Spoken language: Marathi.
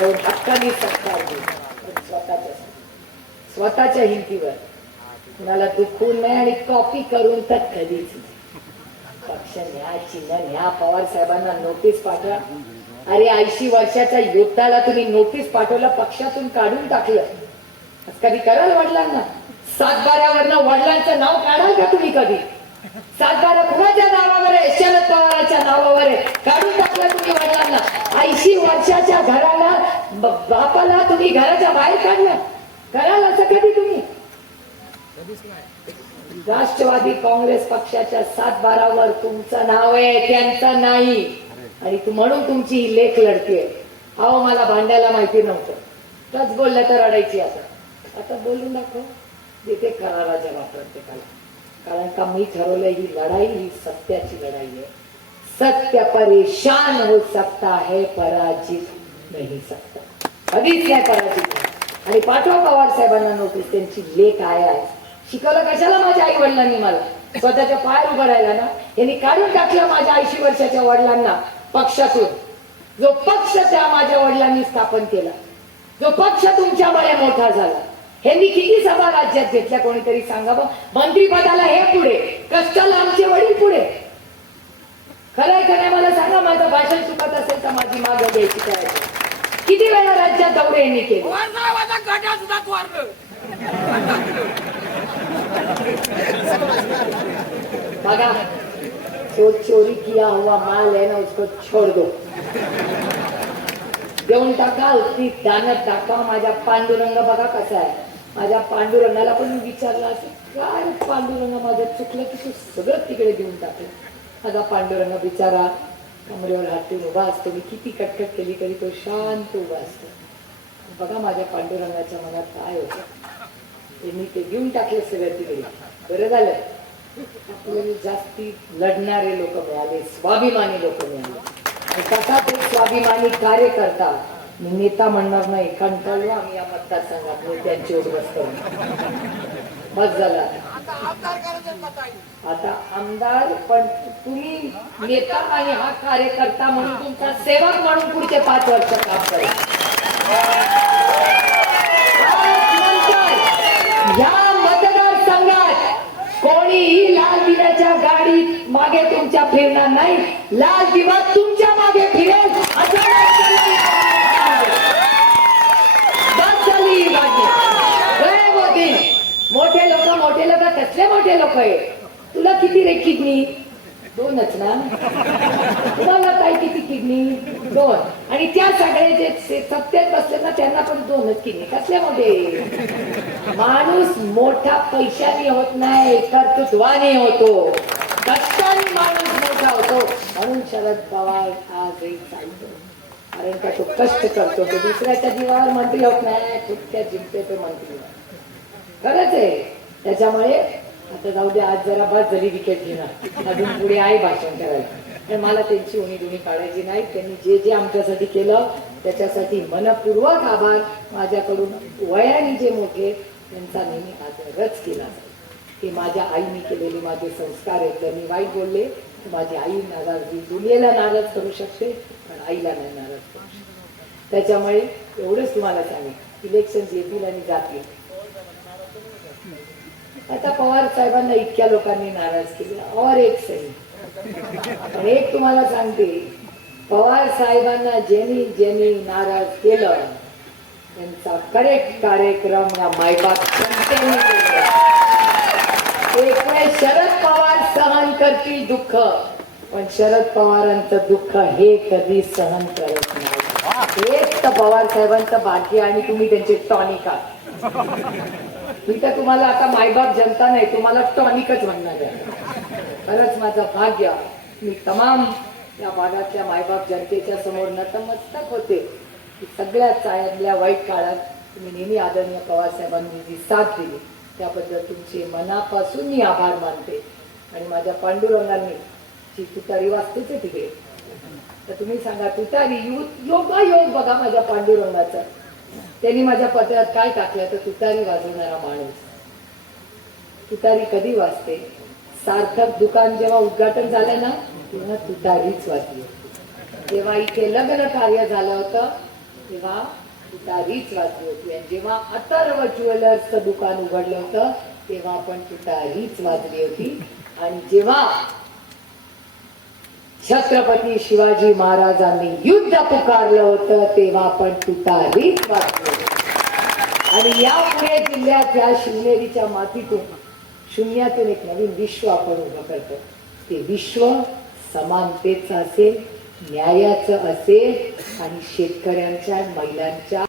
जाऊन हक्काने सत्कार स्वतःच्या स्वतःच्या हिमतीवर कुणाला दुखवून नाही आणि कॉपी करून तर कधीच पक्ष न्या चिन्ह न्या पवार साहेबांना नोटीस पाठवा. अरे ऐंशी वर्षाच्या युद्धाला तुम्ही नोटीस पाठवलं पक्षातून काढून टाकलं. कधी कराल वडिलांना? सातबाऱ्यावरनं वडिलांचं नाव काढाल का तुम्ही कधी? सातबारा कुणाच्या नावावर आहे? शरद पवाराच्या नावावर आहे. काढून टाकलं तुम्ही वडिलांना. ऐंशी वर्षाच्या घराला बापाला तुम्ही घराच्या बाहेर काढलं. कराल असं कधी तुम्ही? राष्ट्रवादी काँग्रेस पक्षाच्या सात बारावर तुमचं नाव आहे त्यांचं नाही. आणि म्हणून तुमची ही लेख लढतीये अहो मला भांडायला माहिती नव्हतं. तच बोललं तर अडायची आता. आता बोलून दाखव. देते करारा जबाब प्रत्येकाला. कारण का मी ठरवलं ही लढाई ही सत्याची लढाई आहे. सत्य परेशान हो सकता है पराजित नाही सकता कधीच नाही पराजित आणि पाठवा पवार साहेबांना नोटीस त्यांची लेख आहे आज. शिकवलं कशाला माझ्या आई वडिलांनी मला? स्वतःच्या पाय उभं राहिला ना? यांनी काढून टाकलं माझ्या ऐंशी वर्षाच्या वडिलांना पक्षातून. जो पक्ष त्या माझ्या वडिलांनी स्थापन केला. जो पक्ष तुमच्यामुळे मोठा झाला. ह्यांनी किती सभा राज्यात घेतल्या कोणीतरी सांगावं? मंत्रीपदाला हे पुढे कष्टाला आमचे वडील पुढे. खरंय नाही मला सांगा माझं भाषण चुकत असेल तर माझी माग घ्यायची काय? किती वेळा राज्यात दौरे यांनी केले? बघा जो चोरी किया हुआ माल है ना उसको छोड़ दो। देऊन टाका ती दानत दाखवा माझ्या पांडुरंग बघा कसा आहे. माझ्या पांडुरंगाला पण मी विचारलं असं काय पांडुरंग माझं चुकलं की तू सगळं तिकडे देऊन टाकलं? माझा पांडुरंग बिचारा कमरेवर हात उभा असतो मी किती कटकट केली तरी तो शांत उभा असतो. बघा माझ्या पांडुरंगाच्या मनात काय होतं. मी ते देऊन टाकले सगळं तिकडे. बरं झालं. आपल्याला जास्ती लढणारे लोक मिळाले स्वाभिमानी लोक मिळाले. आणि कसा ते स्वाभिमानी कार्यकर्ता मी नेता म्हणणार नाही कंटाळलो आम्ही या मतदारसंघात नेत्यांची उद्ध्वस्त बस झाला आता. आमदार पण तुम्ही नेता आणि हा कार्यकर्ता म्हणून तुमचा सेवक म्हणून पुढचे पाच वर्ष काम करा. या मतदारसंघात कोणीही लाल दिव्याच्या गाडीत मागे तुमच्या फिरणार नाही. लाल दिवा तुमच्या मागे फिरेल. असं बस झाली ही बातमी. जय मोदी मोठे लोक मोठे लोक कसले मोठे लोक आहे तुला किती किडनी? दोनच ना? तुम्हाला काय किती किडनी? दोन. आणि त्या सगळे जे सत्तेत बसले ना त्यांना पण दोनच किडनी. कसल्यामध्ये माणूस मोठा पैशाने होत नाही कर्तृत्वाने होतो. कष्टाने माणूस मोठा होतो. म्हणून शरद पवार आजही चालतो कारण का तो कष्ट करतो. तो दुसऱ्याच्या जीवावर मंत्री होत नाही खुदच्या जिंकते ते मंत्री. खरंच आहे. त्याच्यामुळे आता जाऊ दे आज जरा बस झाली विकेट घेणार. अजून पुढे आहे भाषण करायला तर मला त्यांची उणी दुणी काढायची नाही. त्यांनी जे जे आमच्यासाठी केलं त्याच्यासाठी मनपूर्वक आभार. माझ्याकडून वयाने जे मोठे त्यांचा नेहमी आदरच केला हे माझ्या आईने केलेले माझे संस्कार आहेत. जर मी वाईट बोलले. तर माझी आई नाराजगी दुनियेला नाराज करू शकते पण आईला नाही नाराज करू शकते. त्याच्यामुळे एवढंच तुम्हाला सांगेन. इलेक्शन येतील आणि जातील. आता पवार साहेबांना इतक्या लोकांनी नाराज केले. और एक सही. एक तुम्हाला सांगते पवार साहेबांना ज्यांनी ज्यांनी नाराज केलं त्यांचा करेक्ट कार्यक्रम या मायबाप एक वेळ शरद पवार सहन करतील दुःख पण शरद पवारांचं दुःख हे कधी सहन करत नाही. हेच तर पवार साहेबांचं बाकी आणि तुम्ही त्यांचे टॉनिक आहात. मी तर तुम्हाला आता मायबाप जनता नाही तुम्हाला टॉनिकच म्हणणार आहे. खरंच माझं भाग्य मी तमाम या भागातल्या मायबाप जनतेच्या समोर नतमस्तक होते. की सगळ्या चांगल्या वाईट काळात तुम्ही नेहमी आदरणीय पवार साहेबांनी जी साथ दिली त्याबद्दल तुमचे मनापासून मी आभार मानते. आणि माझ्या पांडुरंगांनी जी तुतारी वाचतेच तिकडे तर तुम्ही सांगा तुतारी योग योगायोग बघा माझ्या पांडुरंगाचा. त्यांनी माझ्या पत्रात काय टाकलं तर तुतारी वाजवणारा माणूस. तुतारी कधी वाजते? सार्थक दुकान जेव्हा उद्घाटन झालं ना तेव्हा तुतारीच वाजली. जेव्हा इथे लग्न कार्य झालं होतं तेव्हा तुतारीच वाजली होती. आणि जेव्हा अथर्व ज्वेलर्सचं दुकान उघडलं होतं तेव्हा पण तुतारीच वाजली होती. आणि जेव्हा छत्रपती शिवाजी महाराजांनी युद्ध पुकारलं होतं तेव्हा पण तुतारीच आणि या पुणे जिल्ह्यात या शिवनेरीच्या मातीतून शून्यातून एक नवीन विश्व आपण उभं करतो. ते विश्व समानतेचं असेल न्यायाचं असेल आणि शेतकऱ्यांच्या महिलांच्या